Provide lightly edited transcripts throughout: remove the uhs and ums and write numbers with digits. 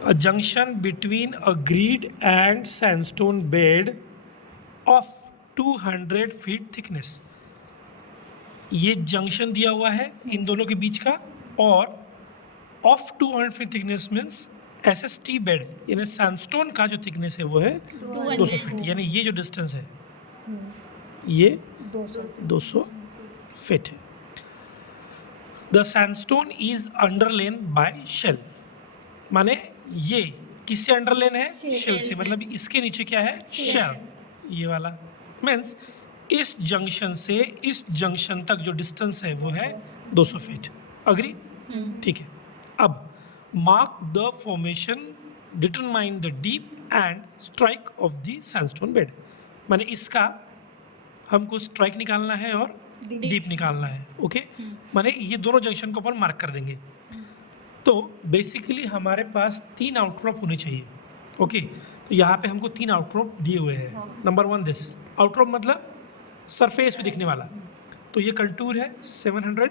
A junction between a grid and sandstone bed of 200 feet thickness. ये junction दिया हुआ है इन दोनों के बीच का, और of 200 feet thickness means SST bed यानी सैंडस्टोन का जो थिकनेस है वो है 200 फीट, यानी ये जो डिस्टेंस है ये 200 फीट है। The sandstone is underlain by shale, माने ये किससे अंडरलेन है? शेल से, मतलब इसके नीचे क्या है? शेल, ये वाला। मीन्स इस जंक्शन से इस जंक्शन तक जो डिस्टेंस है वो है 200 फीट। अग्री? ठीक है। अब mark the formation, determine the deep and strike off the sandstone bed, माने इसका हमको स्ट्राइक निकालना है और डीप निकालना है। ओके, माने ये दोनों जंक्शन को अपन मार्क कर देंगे। तो बेसिकली हमारे पास 3 आउटक्रॉप होने चाहिए। ओके, तो यहाँ पे हमको 3 आउटक्रॉप दिए हुए हैं। नंबर 1 दिस आउटक्रॉप मतलब सरफेस पे दिखने वाला। तो ये कंटूर है 700,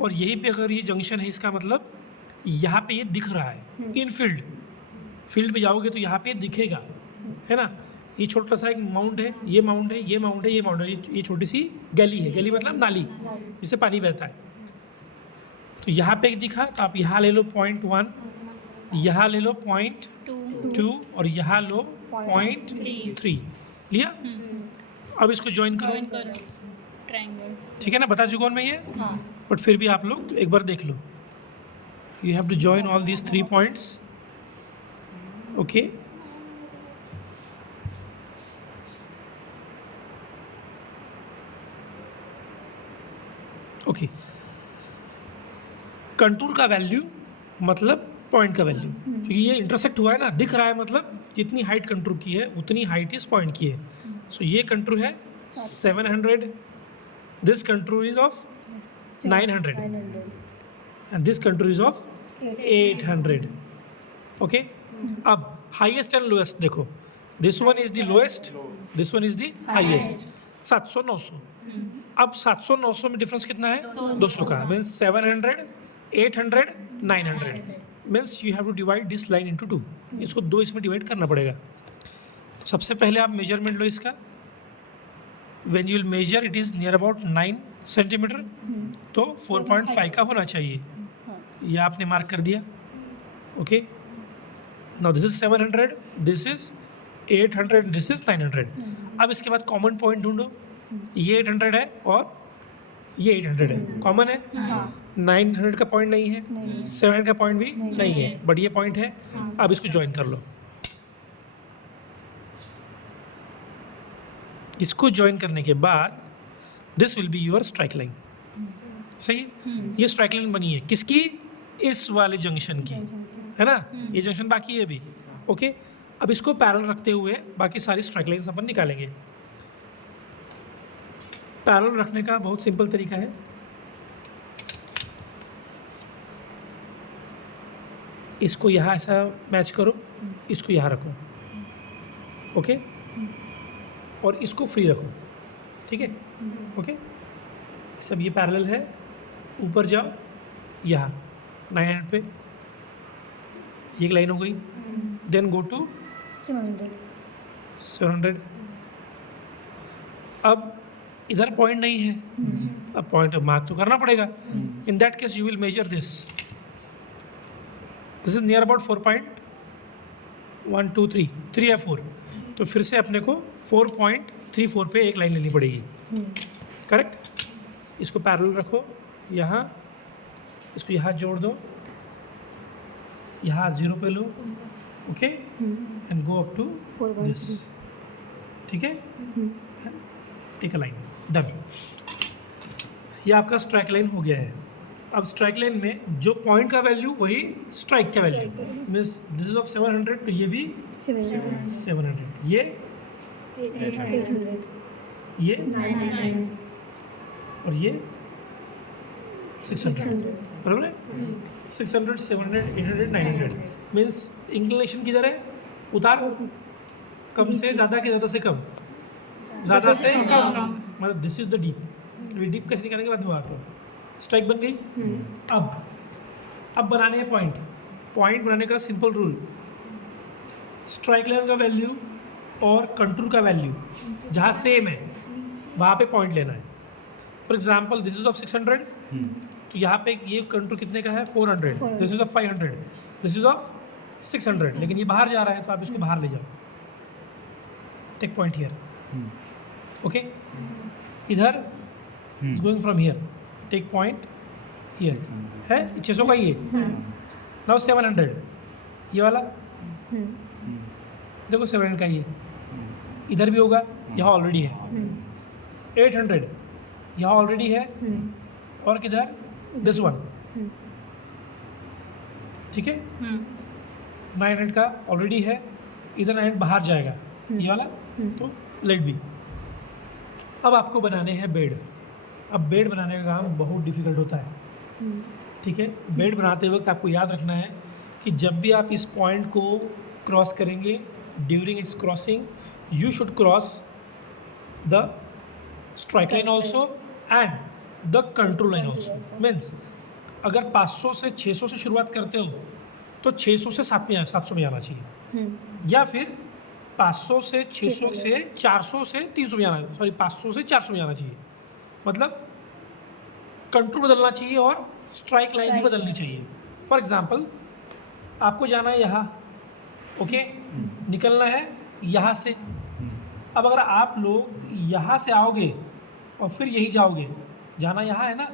और यही पे अगर ये जंक्शन है इसका मतलब यहाँ पे ये दिख रहा है इन फील्ड पे जाओगे तो यहाँ पे दिखेगा, है ना। ये छोटा सा एक माउंट है, ये माउंट है, ये माउंट है, ये माउंट है, ये छोटी सी गली है। गली मतलब नाली जिससे पानी बहता है। तो यहाँ पे एक दिखा, तो आप यहाँ ले लो 0.1, यहाँ ले लो 0.2 और यहाँ लो 0.3 लिया। अब इसको ज्वाइन करो, ट्रायंगल। ठीक है ना, बता चुका हूँ मैं ये, बट फिर भी आप लोग एक बार देख लो। You have to join all these 3 points. Okay, okay. Contour का वैल्यू मतलब पॉइंट का वैल्यू, क्योंकि ये इंटरसेक्ट हुआ है ना, दिख रहा है, मतलब जितनी हाइट कंटूर की है उतनी हाइट इस पॉइंट की है। सो ये कंटूर है 700, this contour is of 900 and this contour is of 800। Okay, अब हाईएस्ट एंड लोएस्ट देखो, this one is the lowest, this one is the highest. 700 900, अब 700 900 में डिफरेंस कितना है? 200 का। Means 700 800 900 means you have to divide this line into 2। इसको 2 इसमें divide करना पड़ेगा। सबसे पहले आप मेजरमेंट लो इसका। When you will measure it is near about 9 centimetre, तो 4.5 का होना चाहिए। ये आपने मार्क कर दिया। Okay, now this is 700, this is 800, this is 900। अब इसके बाद कॉमन पॉइंट ढूंढो। ये 800 है और ये 800 है, कॉमन है। 900 का पॉइंट नहीं है, 700 का पॉइंट भी नहीं है, बट ये पॉइंट है। अब इसको ज्वाइन कर लो। इसको ज्वाइन करने के बाद this will be your strike line. सही है, ये स्ट्राइक लाइन बनी है किसकी? इस वाले जंक्शन की, है ना। ये जंक्शन बाकी है अभी। ओके, अब इसको पैरेलल रखते हुए बाकी सारी स्ट्राइक लाइन्स अपन निकालेंगे। पैरेलल रखने का बहुत सिंपल तरीका है। इसको यहाँ ऐसा मैच करो, इसको यहाँ रखो, ओके, और इसको फ्री रखो, ठीक है। ओके, सब ये पैरेलल है। ऊपर जाओ, यहाँ 900 पे ये एक लाइन हो गई। Then go to 700। अब इधर पॉइंट नहीं है, अब पॉइंट मार्क तो करना पड़ेगा। In that case you will measure this is near about 4.1 2 3 3 या 4, तो फिर से अपने को 4.34 पे एक लाइन लेनी पड़ेगी। करेक्ट, इसको पैरेलल रखो यहाँ, इसको यहाँ जोड़ दो, यहाँ 0 पे लो, okay, and go up to this, ठीक है। Take a line, done. ये आपका स्ट्राइक लाइन हो गया है। अब स्ट्राइक लाइन में जो पॉइंट का वैल्यू वही स्ट्राइक का value, means this is of 700, तो ये भी 700, ये 800, ये 900, और ये 600, बराबर है। 600 700 800 900 मीन्स इंक्लिनेशन किधर है? उतार, कम से ज़्यादा के ज़्यादा से कम, ज़्यादा से कम, मतलब this is the deep. Deep कैसे निकालने के बाद में आता है, स्ट्राइक बन गई। अब बनाने हैं पॉइंट। पॉइंट बनाने का सिंपल रूल, स्ट्राइक लाइन का वैल्यू और कंटूर का वैल्यू जहाँ सेम है वहाँ पे पॉइंट लेना है. For example this is of 600, तो यहाँ पे ये कंटूर कितने का है 400, this is of 500, this is of 600, लेकिन ये बाहर जा रहा है तो आप इसको बाहर ले जाओ. Take point here. ओके, इधर is going from here, take point here है 600 का ये. नाउ 700 ये वाला देखो 700 का ये इधर भी होगा, यहाँ ऑलरेडी है. 800 यहाँ ऑलरेडी है, और किधर दिस वन. ठीक है, 900 का ऑलरेडी है, इधर 900 बाहर जाएगा ये वाला, तो लेट बी. अब आपको बनाने हैं बेड. अब बेड बनाने का काम बहुत डिफिकल्ट होता है. ठीक है, बेड बनाते वक्त आपको याद रखना है कि जब भी आप इस पॉइंट को क्रॉस करेंगे, during its crossing you should cross the strike line also and the control line also. Means अगर 500 से 600 से शुरुआत करते हो तो 600 से 700 में आना चाहिए, या फिर 500 से 600 से 400 से 300 में आना, सॉरी 500 से 400 में आना चाहिए. मतलब कंट्रोल बदलना चाहिए और स्ट्राइक लाइन भी बदलनी चाहिए. फॉर एग्जांपल आपको जाना है यहाँ, ओके, निकलना है यहाँ से. अब अगर आप लोग यहाँ से आओगे और फिर यही जाओगे, जाना यहाँ है ना,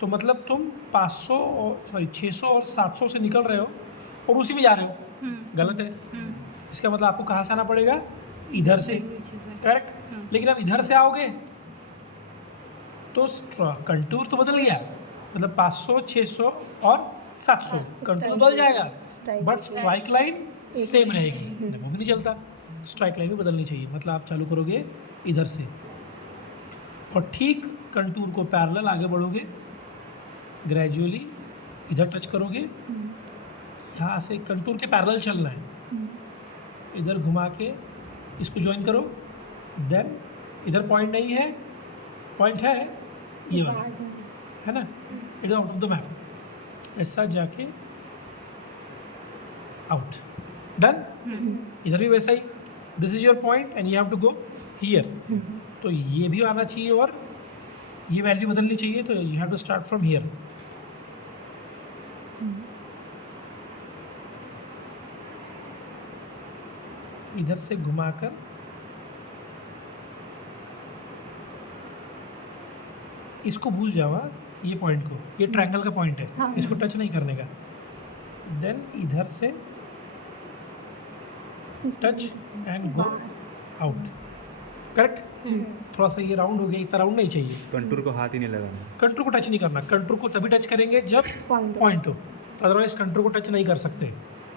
तो मतलब तुम 500 और सॉरी 600 और 700 से निकल रहे हो और उसी में जा रहे हो. गलत है. इसका मतलब आपको कहाँ से आना पड़ेगा, इधर से. करेक्ट. लेकिन अब इधर से आओगे तो कंटूर तो बदल गया, मतलब 500 600 और 700 कंटूर बदल जाएगा, बट स्ट्राइक लाइन सेम रहेगी. वो भी नहीं चलता, स्ट्राइक लाइन भी बदलनी चाहिए. मतलब आप चालू करोगे इधर से और ठीक कंटूर को पैरेलल आगे बढ़ोगे, ग्रेजुअली इधर टच करोगे, यहाँ से कंटूर के पैरेलल चलना है, इधर घुमा के इसको ज्वाइन करो. देन इधर पॉइंट नहीं है, पॉइंट है ये वाला, है ना, it is out of the map. ऐसा जाके आउट. डन. इधर भी वैसा ही, this is your point and you have to go here. तो ये भी आना चाहिए और ये वैल्यू बदलनी चाहिए, तो you have to start from here. इधर से घुमाकर इसको भूल जाओ, ये पॉइंट को, ये ट्रायंगल का पॉइंट है, इसको टच नहीं करने का. देन इधर से touch and go out. Correct. थोड़ा सा ये राउंड हो गया, इतना राउंड नहीं चाहिए. कंटूर को हाथ ही नहीं लगाना. कंट्रोल को टच नहीं करना. कंट्रोल को तभी टच करेंगे जब पॉइंट हो, अदरवाइज कंट्रोल को टच नहीं कर सकते.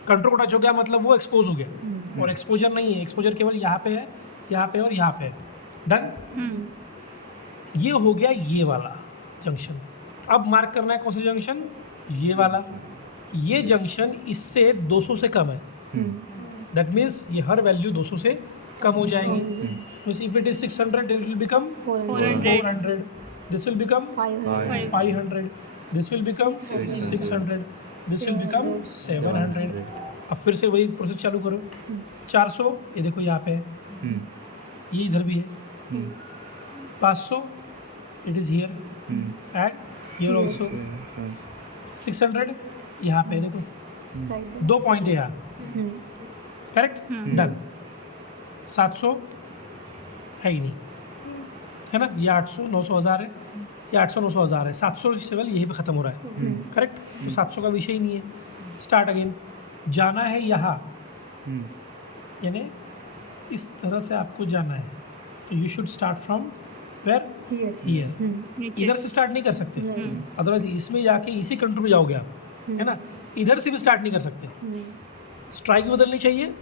कंट्रोल को टच हो गया मतलब वो एक्सपोज हो गया, और एक्सपोजर नहीं है. एक्सपोजर केवल यहाँ पे है, यहाँ पे और यहाँ पे है. डन. ये हो गया ये वाला जंक्शन. अब मार्क करना है कौन सा जंक्शन, ये वाला. ये जंक्शन इससे 200 से कम है. दैट मीन्स ये हर वैल्यू 200 से कम हो जाएंगी. Means if it is 600 it will become 400, this will become 500, this will become 600, this will become 700. अब फिर से वही प्रोसेस चालू करो. 400 ये देखो यहाँ पे है, ये इधर भी है. 500 it is here and here also. 600 यहाँ पे देखो, 2 पॉइंट है यहाँ. करेक्ट. डन. 700 है ही नहीं, है ना, ये 800 900 हज़ार है, ये 800 900 हज़ार है. 700 लेवल यहीं पे ख़त्म हो रहा है. करेक्ट. तो 700 का विषय ही नहीं है. Start again. जाना है यहाँ, यानी इस तरह से आपको जाना है, तो you should start from where, here. इधर से स्टार्ट नहीं कर सकते, अदरवाइज इसमें जाके इसी कंट्रोल में जाओगे आप, है ना. इधर से भी स्टार्ट नहीं कर सकते. स्ट्राइक भी बदलनी चाहिए,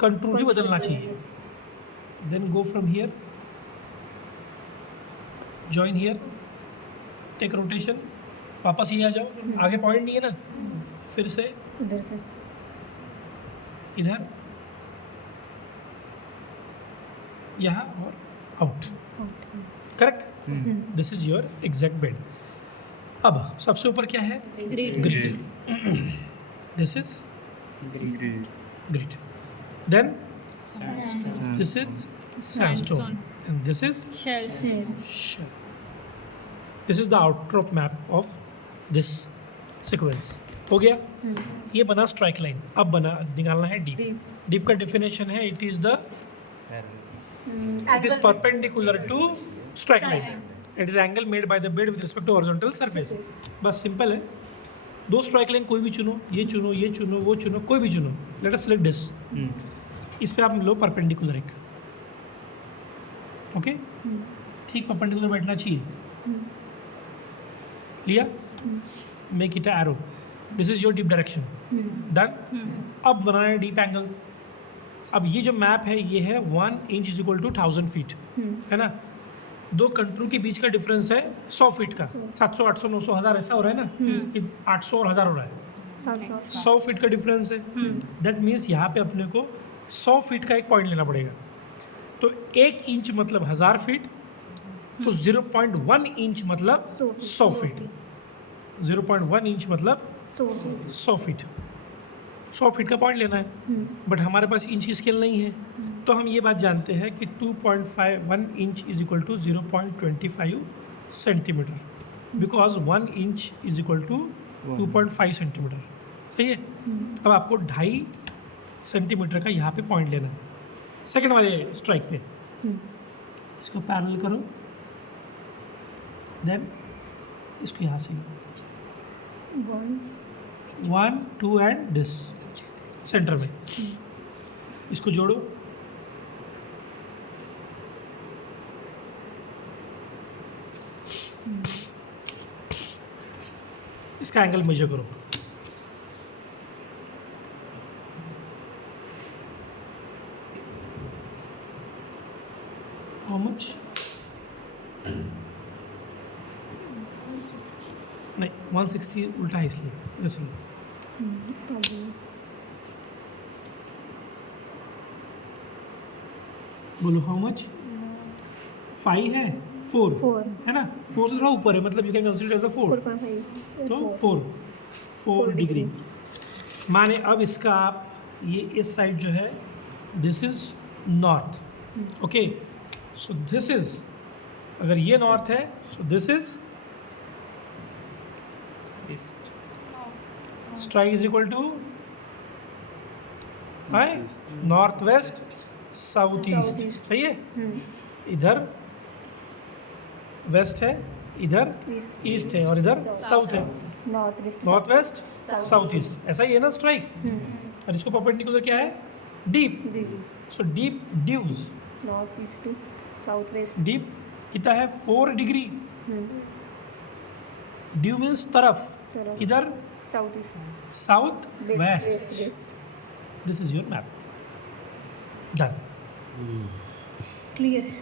कंट्रोल भी बदलना चाहिए. Then go from here, join here, take rotation, वापस ये आ जाओ. आगे पॉइंट नहीं है ना, फिर से उधर से इधर, यहाँ और out. Correct. This is your exact bed. अब सबसे ऊपर क्या है, grid. This is grid. Then this is sandstone, and this is Shells. shell. This is the outcrop map of this sequence. हो गया? ये बना स्ट्राइक लाइन. अब बना निकालना है डीप. डीप का डेफिनेशन है it is perpendicular to strike line. It is angle made by the bed with respect to horizontal surface. बस सिंपल है. दो स्ट्राइक लाइन कोई भी चुनो, ये चुनो, ये चुनो, वो चुनो, कोई भी चुनो. Let us select this. इस पे आप लो परपेंडिकुलर एक. ओके, ठीक परपेंडिकुलर बैठना चाहिए. लिया, make it arrow. This is your deep direction. Done. अब बनाना है डीप एंगल. अब ये जो मैप है ये है 1 inch is equal to 1000 feet, है ना. दो कंट्रोल के बीच का डिफरेंस है 100 फीट का. 700, 800, 900, 1000 ऐसा हो रहा है ना. कि 800 और 1000 हो रहा है. 100 फीट का डिफरेंस है. दैट मीन्स यहाँ पे अपने को 100 फीट का एक पॉइंट लेना पड़ेगा. तो 1 इंच मतलब 1000 फीट, तो 0.1 इंच मतलब 100 फीट. 0.1 इंच मतलब 100 फीट. 100 फीट का पॉइंट लेना है. बट हमारे पास इंच की स्केल नहीं है, तो हम ये बात जानते हैं कि 2.51 inch is equal to 0.25 centimetre, because 1 inch is equal to 2.5 centimetre. सही है. अब आपको 2.5 सेंटीमीटर का यहाँ पे पॉइंट लेना है सेकंड वाले स्ट्राइक पे. इसको पैरेलल करो, देन इसको यहाँ से 1, 2 एंड दिस सेंटर में. इसको जोड़ो. इसका एंगल मेजर करो. How much? नहीं, 160 उल्टा है इसलिए. बोलो हाउ मच? 5 है, 4 है ना. 4 से थोड़ा ऊपर है, मतलब you can consider as a 4. तो 4 डिग्री माने. अब इसका आप ये इस साइड जो है this is north. Okay, so this is, अगर ये नॉर्थ है so this is east. Strike is equal to north west south east. सही है. इधर वेस्ट है, इधर ईस्ट है और इधर साउथ है. नॉर्थ वेस्ट साउथ ईस्ट, ऐसा ही है ना स्ट्राइक. और इसको परपेंडिकुलर क्या है? Dip. So dip dues. North east to south west. Dip कितना है? 4 डिग्री. ड्यू मीन्स तरफ. किधर? South east. South west. This is your map. Done. Clear.